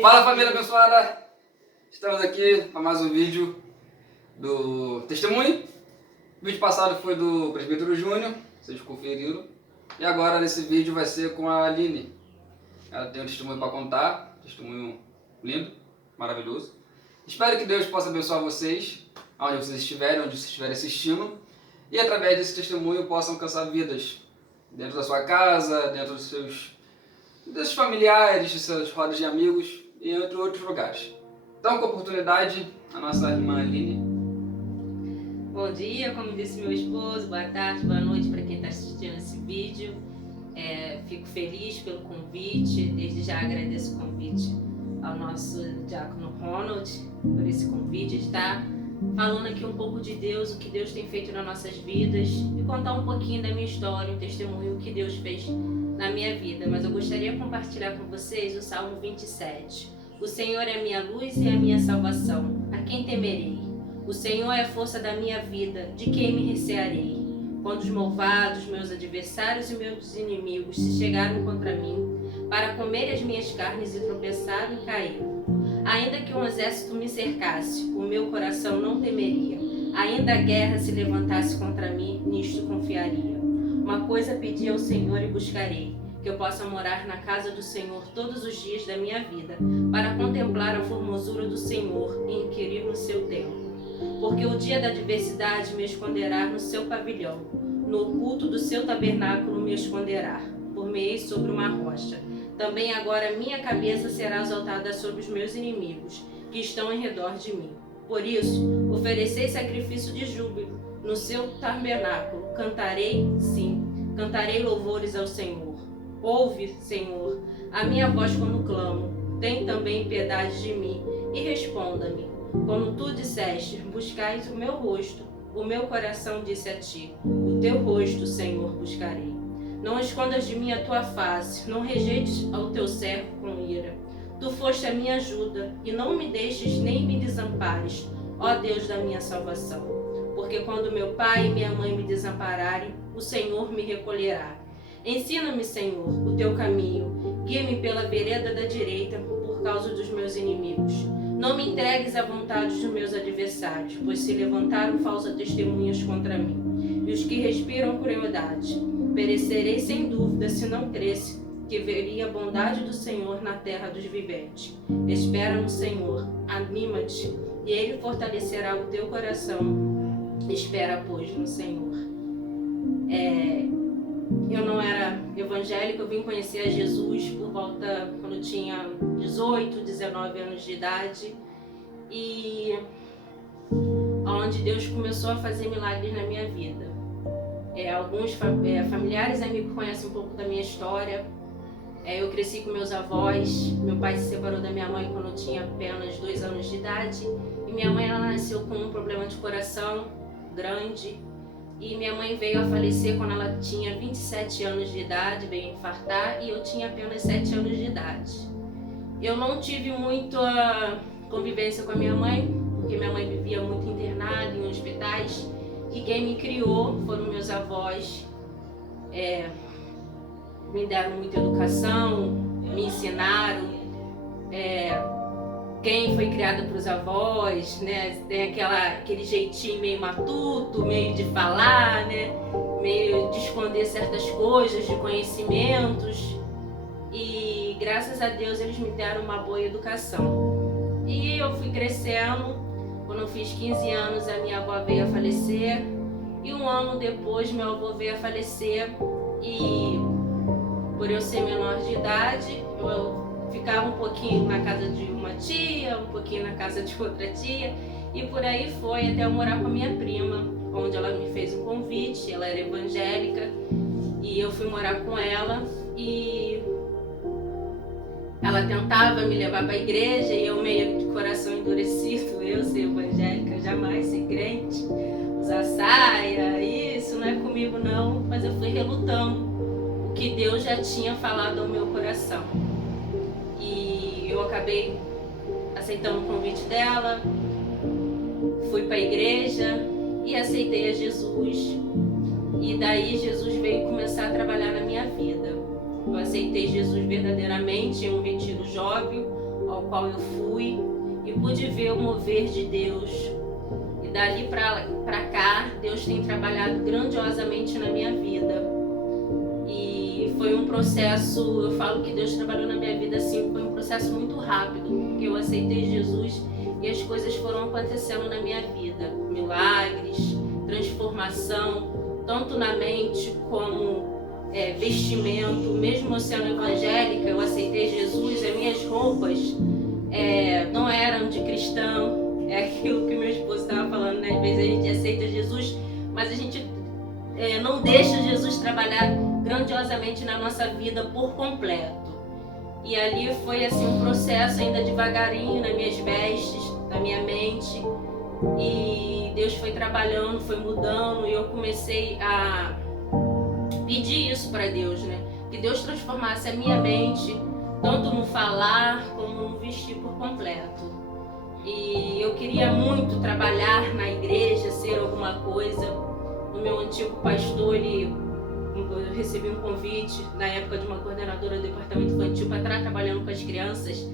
Fala, família abençoada! Estamos aqui para mais um vídeo do testemunho. O vídeo passado foi do Presbítero Júnior, vocês conferiram. E agora nesse vídeo vai ser com a Aline. Ela tem um testemunho para contar, testemunho lindo, maravilhoso. Espero que Deus possa abençoar vocês, onde vocês estiverem assistindo. E através desse testemunho possam alcançar vidas dentro da sua casa, dentro dos seus familiares, de suas rodas de amigos e entre outros lugares. Então, com a oportunidade, a nossa irmã Aline. Bom dia, como disse meu esposo, boa tarde, boa noite para quem está assistindo esse vídeo. Fico feliz pelo convite, desde já agradeço o convite ao nosso diácono Ronald por esse convite, de estar falando aqui um pouco de Deus, o que Deus tem feito nas nossas vidas e contar um pouquinho da minha história, um testemunho, o que Deus fez na minha vida. Mas eu gostaria de compartilhar com vocês o Salmo 27. O Senhor é a minha luz e a minha salvação, a quem temerei? O Senhor é a força da minha vida, de quem me recearei? Quando os malvados, meus adversários e meus inimigos se chegaram contra mim, para comer as minhas carnes e tropeçaram e caíram. Ainda que um exército me cercasse, o meu coração não temeria. Ainda a guerra se levantasse contra mim, nisto confiaria. Uma coisa pedi ao Senhor e buscarei, que eu possa morar na casa do Senhor todos os dias da minha vida, para contemplar a formosura do Senhor e inquirir no seu templo. Porque o dia da adversidade me esconderá no seu pavilhão, no oculto do seu tabernáculo me esconderá, por-me-ei sobre uma rocha. Também agora minha cabeça será exaltada sobre os meus inimigos, que estão em redor de mim. Por isso, oferecei sacrifício de júbilo no seu tabernáculo. Cantarei, sim, cantarei louvores ao Senhor. Ouve, Senhor, a minha voz quando clamo. Tem também piedade de mim e responda-me. Como tu disseste, buscais o meu rosto. O meu coração disse a ti, o teu rosto, Senhor, buscarei. Não escondas de mim a tua face, não rejeites ao teu servo com ira. Tu foste a minha ajuda, e não me deixes nem me desampares, ó Deus da minha salvação. Porque quando meu pai e minha mãe me desampararem, o Senhor me recolherá. Ensina-me, Senhor, o teu caminho, guia-me pela vereda da direita, por causa dos meus inimigos. Não me entregues à vontade dos meus adversários, pois se levantaram falsas testemunhas contra mim, e os que respiram crueldade. Perecerei sem dúvida se não cresce, que veria a bondade do Senhor na terra dos viventes. Espera no Senhor, anima-te, e Ele fortalecerá o teu coração. Espera, pois, no Senhor. Eu não era evangélica, eu vim conhecer a Jesus por volta, quando eu tinha 18, 19 anos de idade, e onde Deus começou a fazer milagres na minha vida. Alguns familiares e amigos conhecem um pouco da minha história. Eu cresci com meus avós, meu pai se separou da minha mãe quando eu tinha apenas 2 anos de idade, e minha mãe ela nasceu com um problema de coração grande, e minha mãe veio a falecer quando ela tinha 27 anos de idade, veio infartar, e eu tinha apenas 7 anos de idade. Eu não tive muita convivência com a minha mãe, porque minha mãe vivia muito internada em hospitais, e quem me criou foram meus avós. Me deram muita educação, me ensinaram. Quem foi criada pelos avós, né, tem aquele jeitinho meio matuto, meio de falar, né, meio de esconder certas coisas, de conhecimentos. E graças a Deus eles me deram uma boa educação. E eu fui crescendo. Quando eu fiz 15 anos, a minha avó veio a falecer. E um ano depois, meu avô veio a falecer. E por eu ser menor de idade, eu ficava um pouquinho na casa de uma tia, um pouquinho na casa de outra tia. E por aí foi até eu morar com a minha prima, onde ela me fez um convite. Ela era evangélica e eu fui morar com ela. E ela tentava me levar para a igreja e eu meio de coração endurecido, eu ser evangélica, jamais ser crente, usar saia, isso não é comigo não, mas eu fui relutando o que Deus já tinha falado ao meu coração. E eu acabei aceitando o convite dela, fui para a igreja e aceitei a Jesus. E daí Jesus veio começar a trabalhar na minha vida. Eu aceitei Jesus verdadeiramente em um retiro jovem, ao qual eu fui e pude ver o mover de Deus. E dali para cá, Deus tem trabalhado grandiosamente na minha vida. E foi um processo, eu falo que Deus trabalhou na minha vida assim, foi um processo muito rápido, porque eu aceitei Jesus e as coisas foram acontecendo na minha vida. Milagres, transformação, tanto na mente como vestimento. Mesmo eu sendo evangélica, eu aceitei Jesus, as minhas roupas não eram de cristão. É aquilo que meu esposo estava falando, né? Às vezes a gente aceita Jesus, mas a gente não deixa Jesus trabalhar grandiosamente na nossa vida por completo. E ali foi assim um processo ainda devagarinho nas minhas vestes, na minha mente. E Deus foi trabalhando, foi mudando, e eu comecei a pedir isso para Deus, né? Que Deus transformasse a minha mente, tanto no falar como no vestir por completo. E eu queria muito trabalhar na igreja, ser alguma coisa. O meu antigo pastor, eu recebi um convite na época de uma coordenadora do departamento infantil para estar trabalhando com as crianças,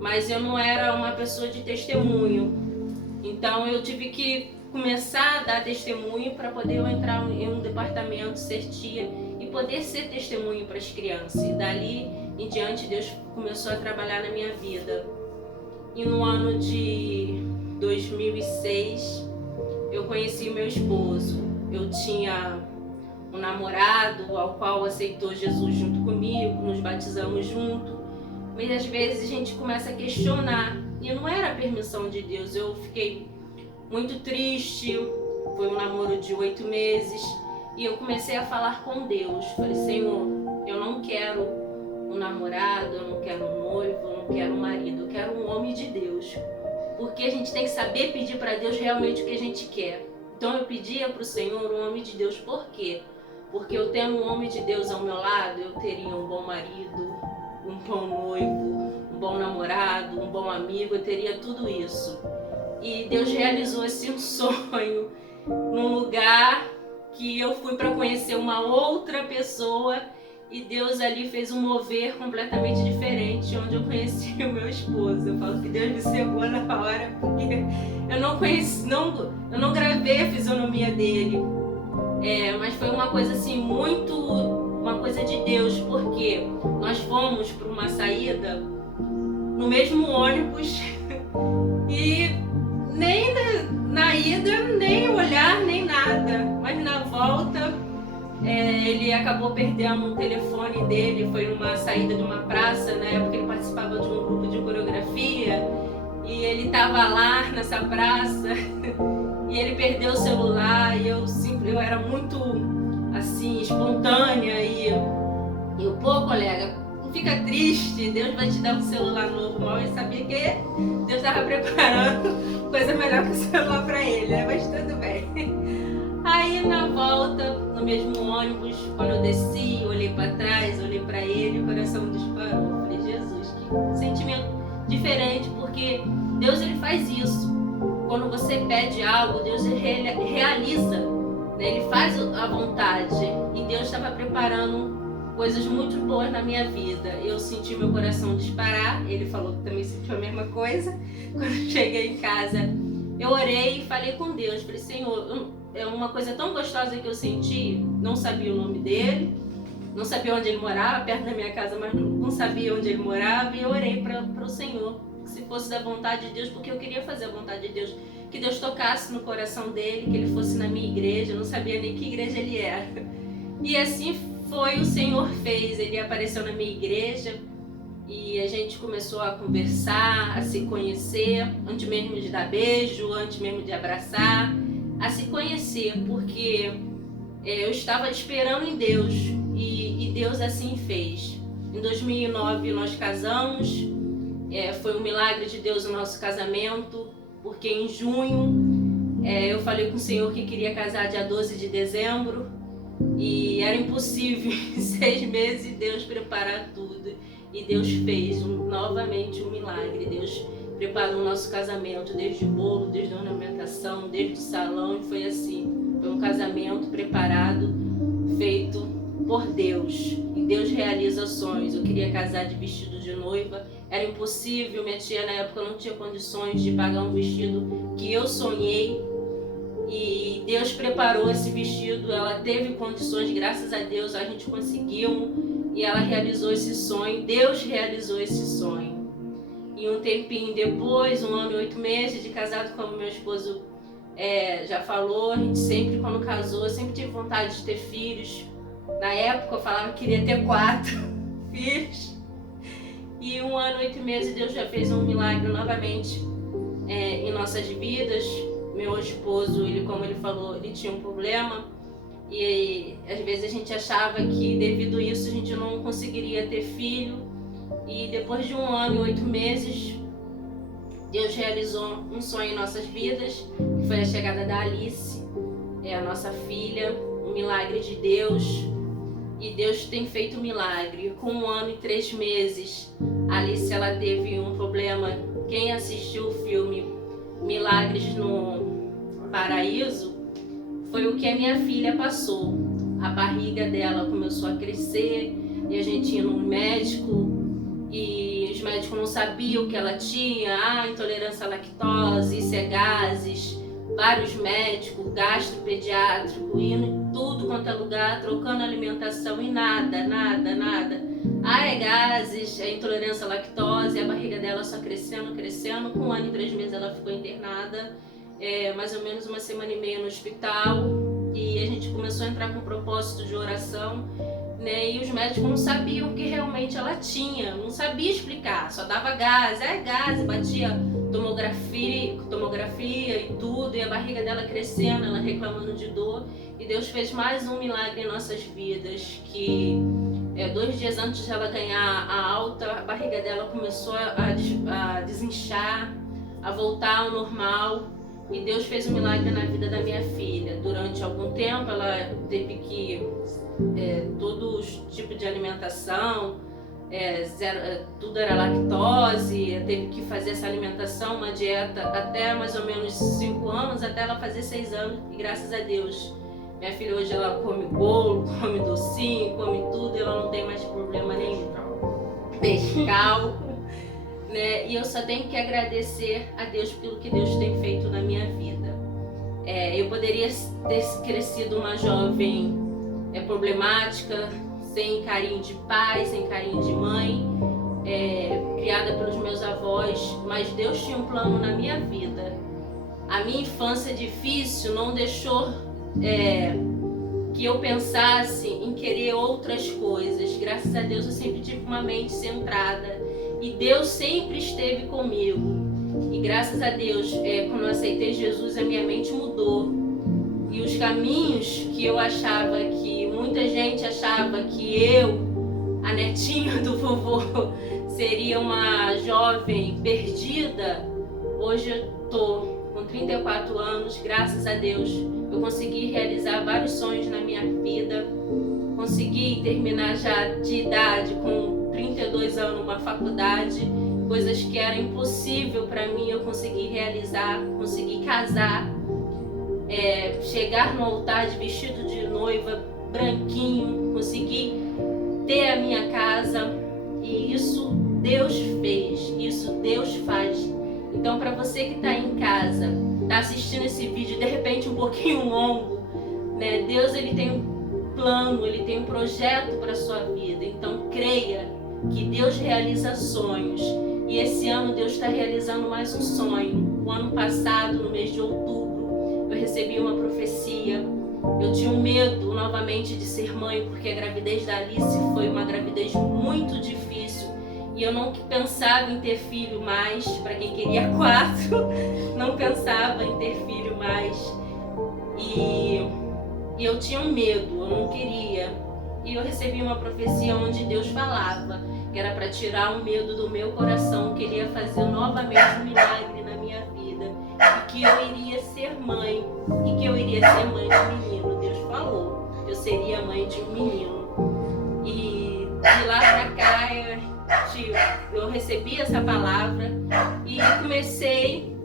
mas eu não era uma pessoa de testemunho. Então eu tive que começar a dar testemunho para poder eu entrar em um departamento, ser tia e poder ser testemunho para as crianças. E dali em diante Deus começou a trabalhar na minha vida. E no ano de 2006 eu conheci meu esposo. Eu tinha um namorado ao qual aceitou Jesus junto comigo, nos batizamos junto. Mas às vezes a gente começa a questionar, e não era a permissão de Deus. Eu fiquei muito triste, foi um namoro de 8 meses, e eu comecei a falar com Deus. Falei, Senhor, eu não quero um namorado, eu não quero um noivo, eu não quero um marido, eu quero um homem de Deus. Porque a gente tem que saber pedir para Deus realmente o que a gente quer. Então eu pedia para o Senhor um homem de Deus. Por quê? Porque eu tendo um homem de Deus ao meu lado, eu teria um bom marido, um bom noivo, um bom namorado, um bom amigo, eu teria tudo isso. E Deus realizou esse sonho num lugar que eu fui para conhecer uma outra pessoa, e Deus ali fez um mover completamente diferente, onde eu conheci o meu esposo. Eu falo que Deus me cegou na hora, porque eu não gravei a fisionomia dele. Mas foi uma coisa assim, uma coisa de Deus, porque nós fomos para uma saída no mesmo ônibus e nem na ida, nem olhar, nem nada. Mas na volta, ele acabou perdendo o telefone dele. Foi numa saída de uma praça, na época ele participava de um grupo de coreografia, e ele estava lá nessa praça e ele perdeu o celular. E eu era muito assim, espontânea, e eu, pô, colega, não fica triste, Deus vai te dar um celular novo. Mal eu sabia que Deus estava preparando coisa melhor que o celular para ele, né? Mas tudo bem. Aí na volta, no mesmo ônibus, quando eu desci, olhei para trás, olhei para ele, o coração disparou. Eu falei, Jesus, que sentimento diferente, porque Deus, ele faz isso. Quando você pede algo, Deus realiza, né? Ele faz a vontade. E Deus estava preparando coisas muito boas na minha vida. Eu senti meu coração disparar. Ele falou que também sentiu a mesma coisa. Quando eu cheguei em casa, eu orei e falei com Deus. Falei, Senhor, é uma coisa tão gostosa que eu senti. Não sabia o nome dele, não sabia onde ele morava, perto da minha casa, mas não sabia onde ele morava. E eu orei para o Senhor, que se fosse da vontade de Deus, porque eu queria fazer a vontade de Deus, que Deus tocasse no coração dele, que ele fosse na minha igreja. Eu não sabia nem que igreja ele era. E assim foi, o Senhor fez. Ele apareceu na minha igreja e a gente começou a conversar, a se conhecer, antes mesmo de dar beijo, antes mesmo de abraçar, a se conhecer, porque eu estava esperando em Deus, e Deus assim fez. Em 2009 nós casamos. Foi um milagre de Deus o nosso casamento, porque em junho eu falei com o Senhor que queria casar dia 12 de dezembro, e era impossível em 6 meses Deus preparar tudo, e Deus fez novamente um milagre. Deus preparou o nosso casamento, desde o bolo, desde a ornamentação, desde o salão, e foi assim, foi um casamento preparado, feito por Deus. E Deus realiza sonhos. Eu queria casar de vestido de noiva. Era impossível. Minha tia na época não tinha condições de pagar um vestido que eu sonhei. E Deus preparou esse vestido. Ela teve condições, graças a Deus a gente conseguiu. E ela realizou esse sonho. Deus realizou esse sonho. E um tempinho depois, 1 ano e 8 meses de casado, como meu esposo já falou, a gente sempre, quando casou, sempre tive vontade de ter filhos. Na época eu falava que queria ter 4 filhos. E 1 ano e 8 meses Deus já fez um milagre novamente em nossas vidas. Meu esposo, como ele falou, ele tinha um problema. E às vezes a gente achava que devido a isso a gente não conseguiria ter filho. E depois de 1 ano e 8 meses, Deus realizou um sonho em nossas vidas, que foi a chegada da Alice, a nossa filha, um milagre de Deus. E Deus tem feito milagre. Com 1 ano e 3 meses, a Alice ela teve um problema. Quem assistiu o filme Milagres no Paraíso, foi o que a minha filha passou. A barriga dela começou a crescer e a gente ia no médico e os médicos não sabiam o que ela tinha, intolerância à lactose, isso é gases, vários médicos, gastropediátrico, indo em tudo quanto é lugar, trocando alimentação e nada. É gases, é intolerância à lactose, a barriga dela só crescendo. Com 1 ano e 3 meses ela ficou internada, mais ou menos 1 semana e meia no hospital, e a gente começou a entrar com um propósito de oração, né? E os médicos não sabiam o que realmente ela tinha, não sabia explicar, só dava gás, batia tomografia e tudo, e a barriga dela crescendo, ela reclamando de dor. E Deus fez mais um milagre em nossas vidas, que 2 dias antes de ela ganhar a alta, a barriga dela começou a desinchar, a voltar ao normal. E Deus fez um milagre na vida da minha filha. Durante algum tempo ela teve que todo tipo de alimentação, tudo era lactose, teve que fazer essa alimentação, uma dieta até mais ou menos 5 anos, até ela fazer 6 anos, e graças a Deus minha filha hoje ela come bolo, come docinho, come tudo, ela não tem mais problema nenhum. Pescal, né? E eu só tenho que agradecer a Deus pelo que Deus tem feito na minha vida. Eu poderia ter crescido uma jovem problemática, sem carinho de pai, sem carinho de mãe, criada pelos meus avós, mas Deus tinha um plano na minha vida. A minha infância difícil não deixou que eu pensasse em querer outras coisas. Graças a Deus eu sempre tive uma mente centrada e Deus sempre esteve comigo. E graças a Deus, quando eu aceitei Jesus, a minha mente mudou. E os caminhos que eu achava, que muita gente achava que eu, a netinha do vovô, seria uma jovem perdida, hoje eu tô com 34 anos, graças a Deus, eu consegui realizar vários sonhos na minha vida, consegui terminar já de idade, com 32 anos, uma faculdade, coisas que eram impossível para mim, eu consegui realizar, consegui casar, chegar no altar de vestido de noiva, branquinho, consegui ter a minha casa, e isso Deus fez, isso Deus faz. Então, para você que está em casa, está assistindo esse vídeo, de repente um pouquinho longo, né? Deus ele tem um plano, ele tem um projeto para sua vida. Então, creia que Deus realiza sonhos. E esse ano Deus está realizando mais um sonho. O ano passado, no mês de outubro, eu recebi uma profecia. Eu tinha um medo novamente de ser mãe, porque a gravidez da Alice foi uma gravidez muito difícil. E eu não pensava em ter filho mais, para quem queria 4, não pensava em ter filho mais. E eu tinha um medo, eu não queria. E eu recebi uma profecia onde Deus falava que era para tirar o medo do meu coração, que Ele ia fazer novamente um milagre na minha vida. E que eu iria ser mãe, e que eu iria ser mãe de um menino. Deus falou que eu seria mãe de um menino. E de lá para cá eu recebi essa palavra e comecei,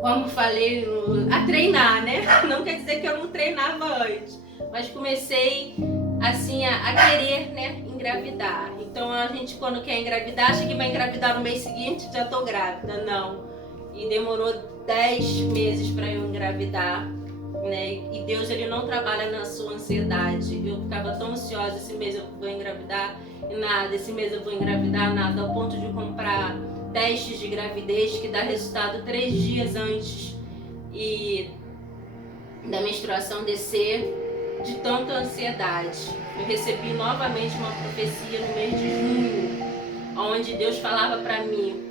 como falei, a treinar, né? Não quer dizer que eu não treinava antes, mas comecei assim, a querer, né, engravidar. Então a gente, quando quer engravidar, acha que vai engravidar no mês seguinte, já tô grávida. Não. E demorou 10 meses para eu engravidar, né? E Deus, ele não trabalha na sua ansiedade. Eu ficava tão ansiosa, esse mês eu vou engravidar e nada, esse mês eu vou engravidar nada, ao ponto de comprar testes de gravidez que dá resultado 3 dias antes e da menstruação descer, de tanta ansiedade. Eu recebi novamente uma profecia no mês de junho, onde Deus falava para mim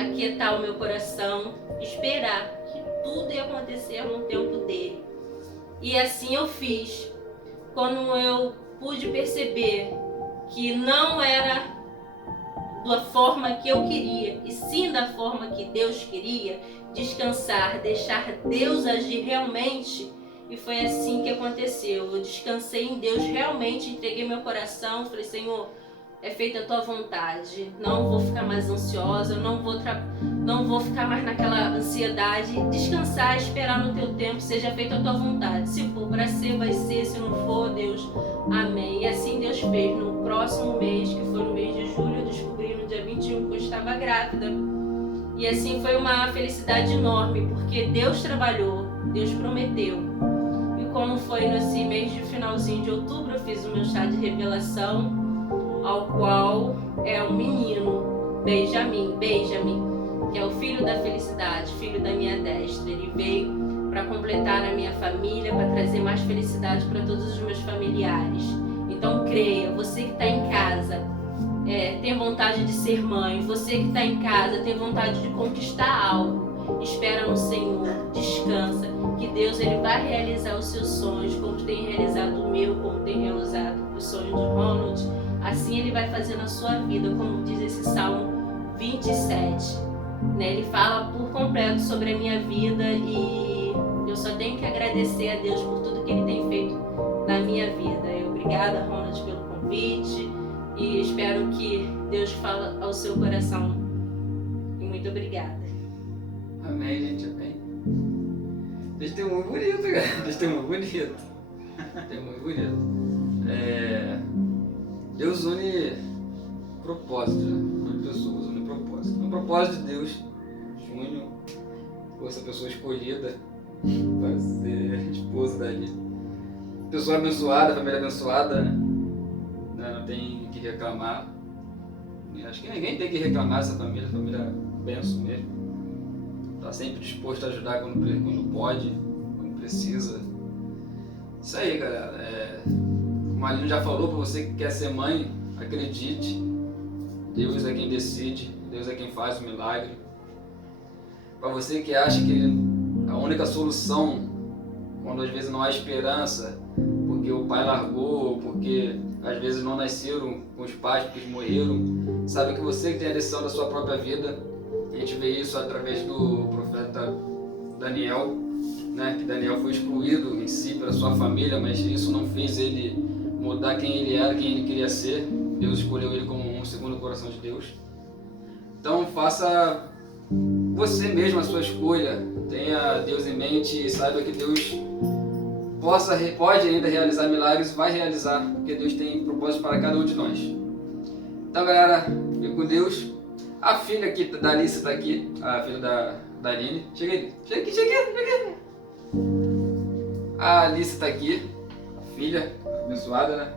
aquietar o meu coração, esperar que tudo ia acontecer no tempo dele. E assim eu fiz. Quando eu pude perceber que não era da forma que eu queria, e sim da forma que Deus queria, descansar, deixar Deus agir realmente, e foi assim que aconteceu. Eu descansei em Deus realmente, entreguei meu coração, falei: Senhor, é feita a tua vontade, não vou ficar mais ansiosa, não vou ficar mais naquela ansiedade, descansar, esperar no teu tempo, seja feita a tua vontade. Se for para ser, vai ser, se não for, Deus, amém. E assim Deus fez. No próximo mês, que foi no mês de julho, eu descobri no dia 21 que eu estava grávida. E assim foi uma felicidade enorme, porque Deus trabalhou, Deus prometeu. E como foi nesse mês de finalzinho de outubro, eu fiz o meu chá de revelação, ao qual é um menino, Benjamin, que é o filho da felicidade, filho da minha destra. Ele veio para completar a minha família, para trazer mais felicidade para todos os meus familiares. Então creia, você que está em casa, tem vontade de ser mãe, você que está em casa, tem vontade de conquistar algo, espera no Senhor, descansa, que Deus, ele vai realizar os seus sonhos, como tem realizado o meu, como tem realizado o sonho do Ronald. Assim ele vai fazer na sua vida, como diz esse Salmo 27. Né? Ele fala por completo sobre a minha vida e eu só tenho que agradecer a Deus por tudo que ele tem feito na minha vida. Obrigada, Ronald, pelo convite e espero que Deus fale ao seu coração. E muito obrigada. Amém, gente, amém. Testemunho bonito, cara. Testemunho bonito. Testemunho bonito. Deus une propósito, né? Une pessoas, une propósito. O propósito de Deus, Júnior, foi essa pessoa escolhida para ser esposa da Aline. Pessoa abençoada, família abençoada, né? Não tem que reclamar. Acho que ninguém tem que reclamar dessa família benção mesmo. Está sempre disposto a ajudar quando pode, quando precisa. Isso aí, galera. Como a Aline já falou, para você que quer ser mãe, acredite. Deus é quem decide, Deus é quem faz o milagre. Para você que acha que a única solução, quando às vezes não há esperança, porque o pai largou, porque às vezes não nasceram com os pais, porque eles morreram, sabe que você que tem a decisão da sua própria vida. A gente vê isso através do profeta Daniel, né? Que Daniel foi excluído em si pela sua família, mas isso não fez ele mudar quem ele era, quem ele queria ser. Deus escolheu ele como um segundo coração de Deus. Então faça você mesmo a sua escolha, tenha Deus em mente e saiba que Deus pode ainda realizar milagres, vai realizar, porque Deus tem propósito para cada um de nós. Então, galera, fique com Deus. A filha aqui da Alice está aqui, a filha da Aline. Chega aqui. A Alice está aqui, a filha abençoada, né?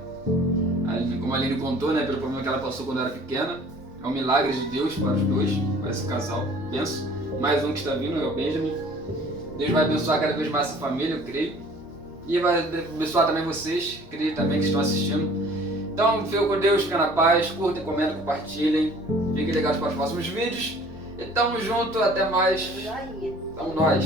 Como a Aline contou, né, pelo problema que ela passou quando era pequena. É um milagre de Deus para os dois, para esse casal, penso. Mais um que está vindo é o Benjamin. Deus vai abençoar cada vez mais essa família, eu creio. E vai abençoar também vocês, creio também que estão assistindo. Então, fiquem com Deus, fiquem na paz, curtem, comentem, compartilhem. Fiquem ligados para os próximos vídeos. E tamo junto, até mais. Tamo nós.